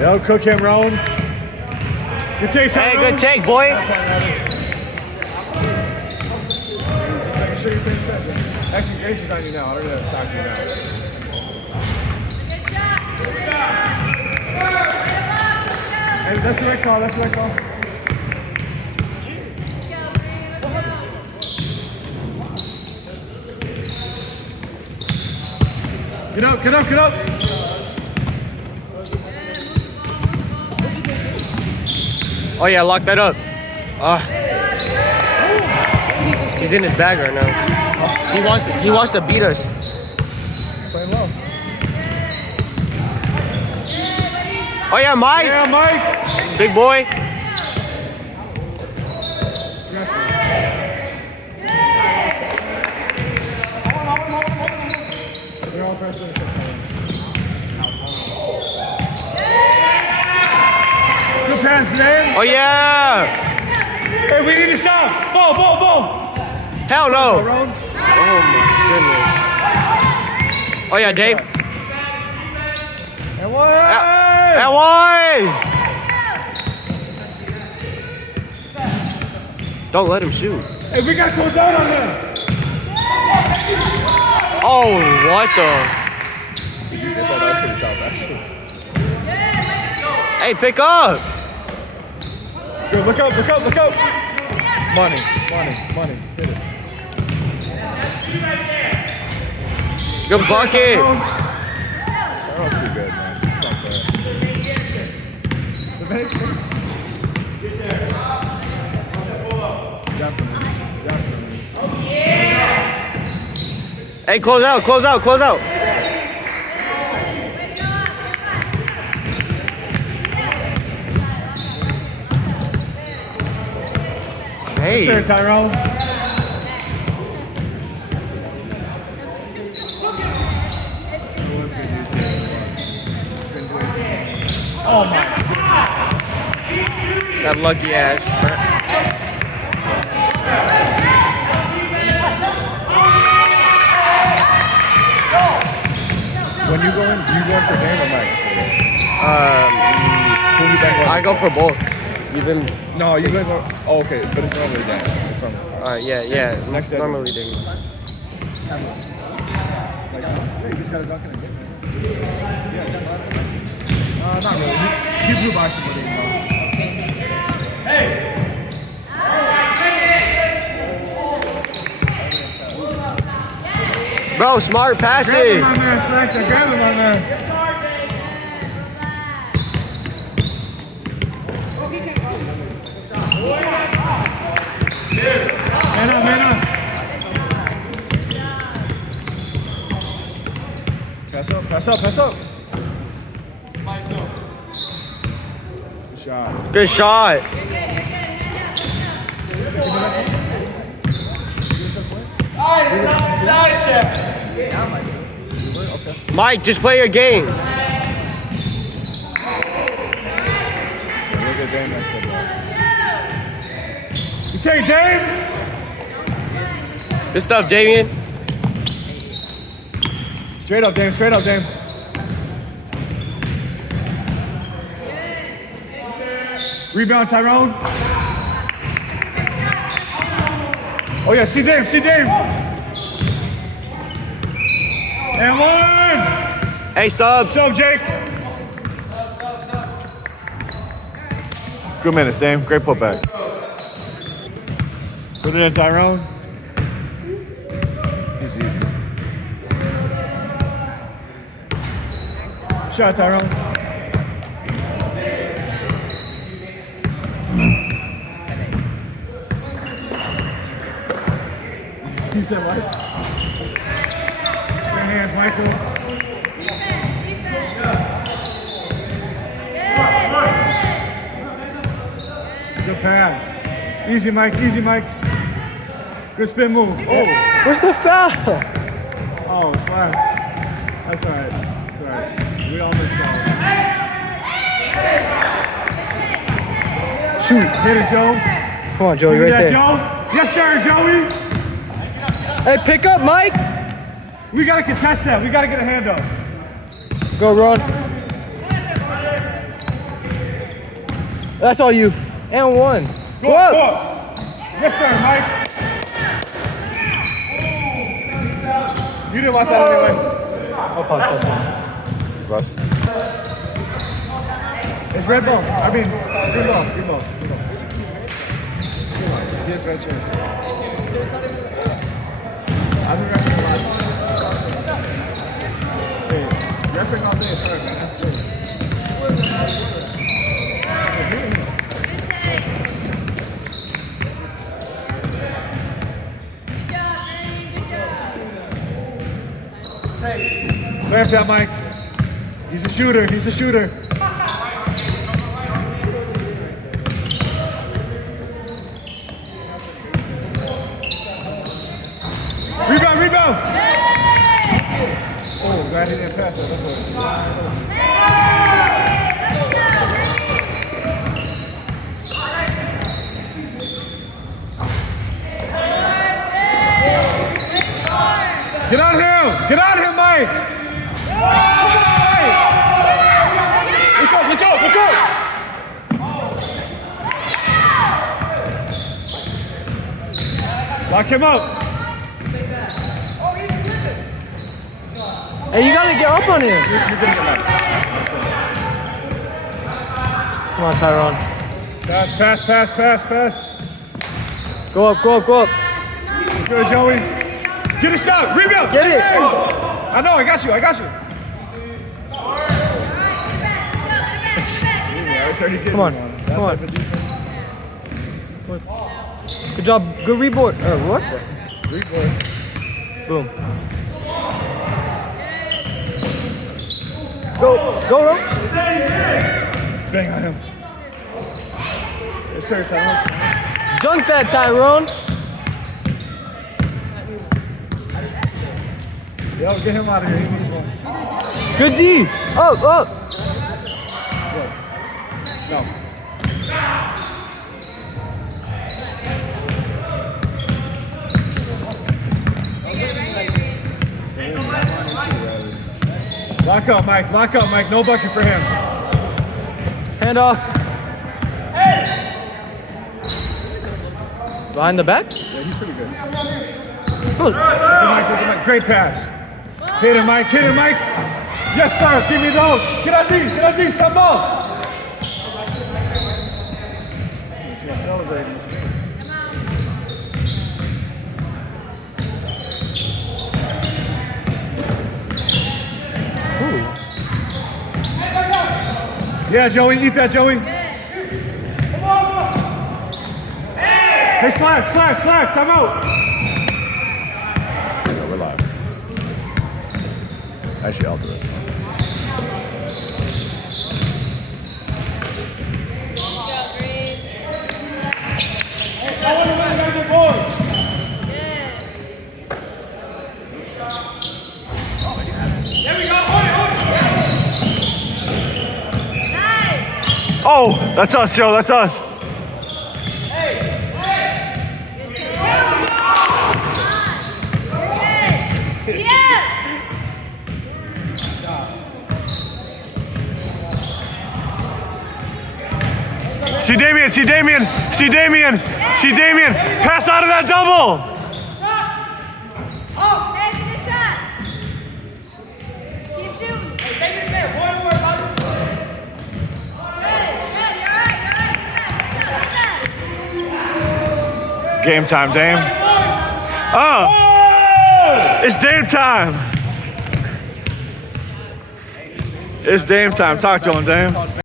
Yo, cook him, Roan. Good take, Hey, good take, boy. Actually, Grace is on you now. I'm going to talk to you now. Hey, that's the right call. That's the right call. Get up, get up, get up. Oh yeah, lock that up. He's in his bag right now. He wants to beat us. Play low. Oh yeah, Mike. Yeah, Mike. Big boy. Good pass, man. Oh yeah. Hey, we need to stop. Ball, ball, ball. Hell no. Oh my goodness. Oh yeah, Dave. And one. And one. Don't let him shoot. Hey, we got to close out on this. Oh, what the? Did you get that? That was pretty tough, actually. Hey, pick up. Yo, look up, look up, look up. Money, money, money. Hit it. Good bucket. That was too good, man. It's not fair. Definitely, definitely. Hey, close out, close out, close out. Hey. Sure, Tyrone. Oh my. That lucky ass. When you go in, do you go in for Dame or Mike? I go for both. You've been. No, you've been going. Oh, okay, but it's normally Dame. It's normally. Yeah. Next day. Normally Dame. Yeah, you just gotta dunk it again. Yeah, not really. He blew by somebody. Hey! Bro, smart passes. Grab him on there, Selector. Grab him on there. Man up, man up. Pass up, pass up, pass up. Good shot. Good shot. Mike, just play your game. Look at Dame next to the ball. You take Dame. Good stuff, Damien. Straight up, Dame. Straight up, Dame. Rebound, Tyrone. Oh yeah, see Dame, see Dame. And one. Hey, sub. What's up, Jake? Good minutes, Dame. Great putback. Put it in, Tyrone. Easy. Shot, Tyrone. You said what? Good hands, Michael. Good pass. Easy, Mike. Easy, Mike. Good spin move. Oh, Where's the foul? oh, slap. That's all right. That's all right. We all miss balls. Shoot. Hit it, Joe. Come on, Joey, Give me right that, there. Joe. Yes, sir, Joey. Hey, pick up, Mike. We got to contest that. We got to get a hand up. Go, Ron. That's all you. And one. Go up, go up. Yes, sir, Mike. You didn't want that anyway. Oh, pause. Russ. It's red ball. I mean, green ball. Yes, red shirt. I've been wrestling a lot. Hey, wrestling all day is hard, man. That's it. Left out, Mike. He's a shooter. Rebound. Oh, glad he didn't pass it. Get out here, Mike. Let's go. Lock him up. Hey, you gotta get up on him. You're gonna get locked. Come on, Tyrone. Pass. Go up. Good, Joey. Get a shot. Rebound. Get it. I know. I got you. Come on. Good job. Good rebound. What? Rebound. Boom. Go. Bang on him. Yes, sir, Tyrone. Dunk that, Tyrone. Yo, get him out of here. He needs one. Good D. Up. No. Lock up, Mike. No bucket for him. Hand off. Behind the back? Yeah, he's pretty good. Good. Good, Mike. Great pass. Hit him, Mike. Yes, sir. Give me those. Get out D. Stop ball. He's celebrating. Ooh. Yeah, Joey. Eat that, Joey. Hey, slack. Time out. No, we're live. Actually, I'll do it. Oh, that's us, Joe. That's us. See Damien. Pass out of that double. Game time, Dame. It's Dame time. It's Dame time. Talk to him, Dame.